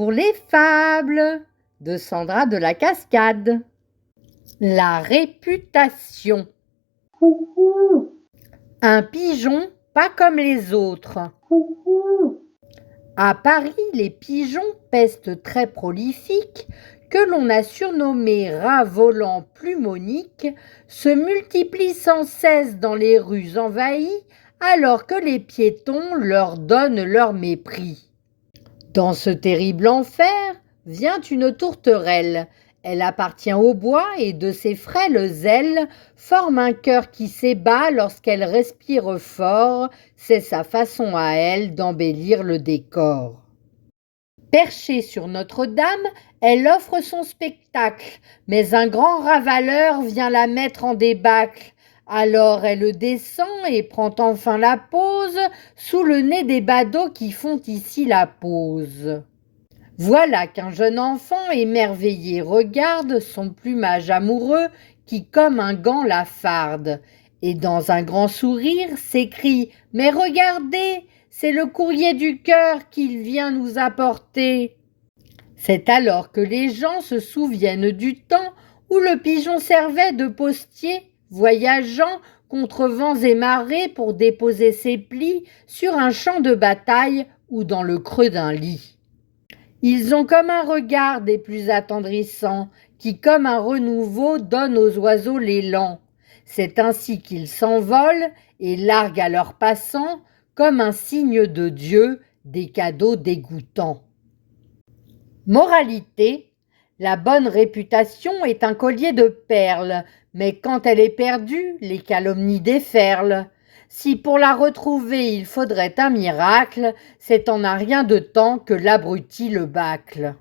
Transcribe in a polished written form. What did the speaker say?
pour les fables de Sandra de la Cascade. La réputation. Un pigeon pas comme les autres. À Paris, les pigeons, peste très prolifique, que l'on a surnommés rats volants plumoniques, se multiplient sans cesse dans les rues envahies, alors que les piétons leur donnent leur mépris. Dans ce terrible enfer vient une tourterelle. Elle appartient au bois et de ses frêles ailes forme un cœur qui s'ébat lorsqu'elle respire fort. C'est sa façon à elle d'embellir le décor. Perchée sur Notre-Dame, elle offre son spectacle, mais un grand ravaleur vient la mettre en débâcle. Alors elle descend et prend enfin la pose sous le nez des badauds qui font ici la pause. Voilà qu'un jeune enfant émerveillé regarde son plumage amoureux qui comme un gant la farde, et dans un grand sourire s'écrie « Mais regardez, c'est le courrier du cœur qu'il vient nous apporter !» C'est alors que les gens se souviennent du temps où le pigeon servait de postier, voyageant contre vents et marées pour déposer ses plis sur un champ de bataille ou dans le creux d'un lit. Ils ont comme un regard des plus attendrissants, qui comme un renouveau donne aux oiseaux l'élan. C'est ainsi qu'ils s'envolent et larguent à leurs passants, comme un signe de Dieu, des cadeaux dégoûtants. Moralité: la bonne réputation est un collier de perles, mais quand elle est perdue, les calomnies déferlent. Si pour la retrouver il faudrait un miracle, c'est en un rien de temps que l'abruti le bâcle.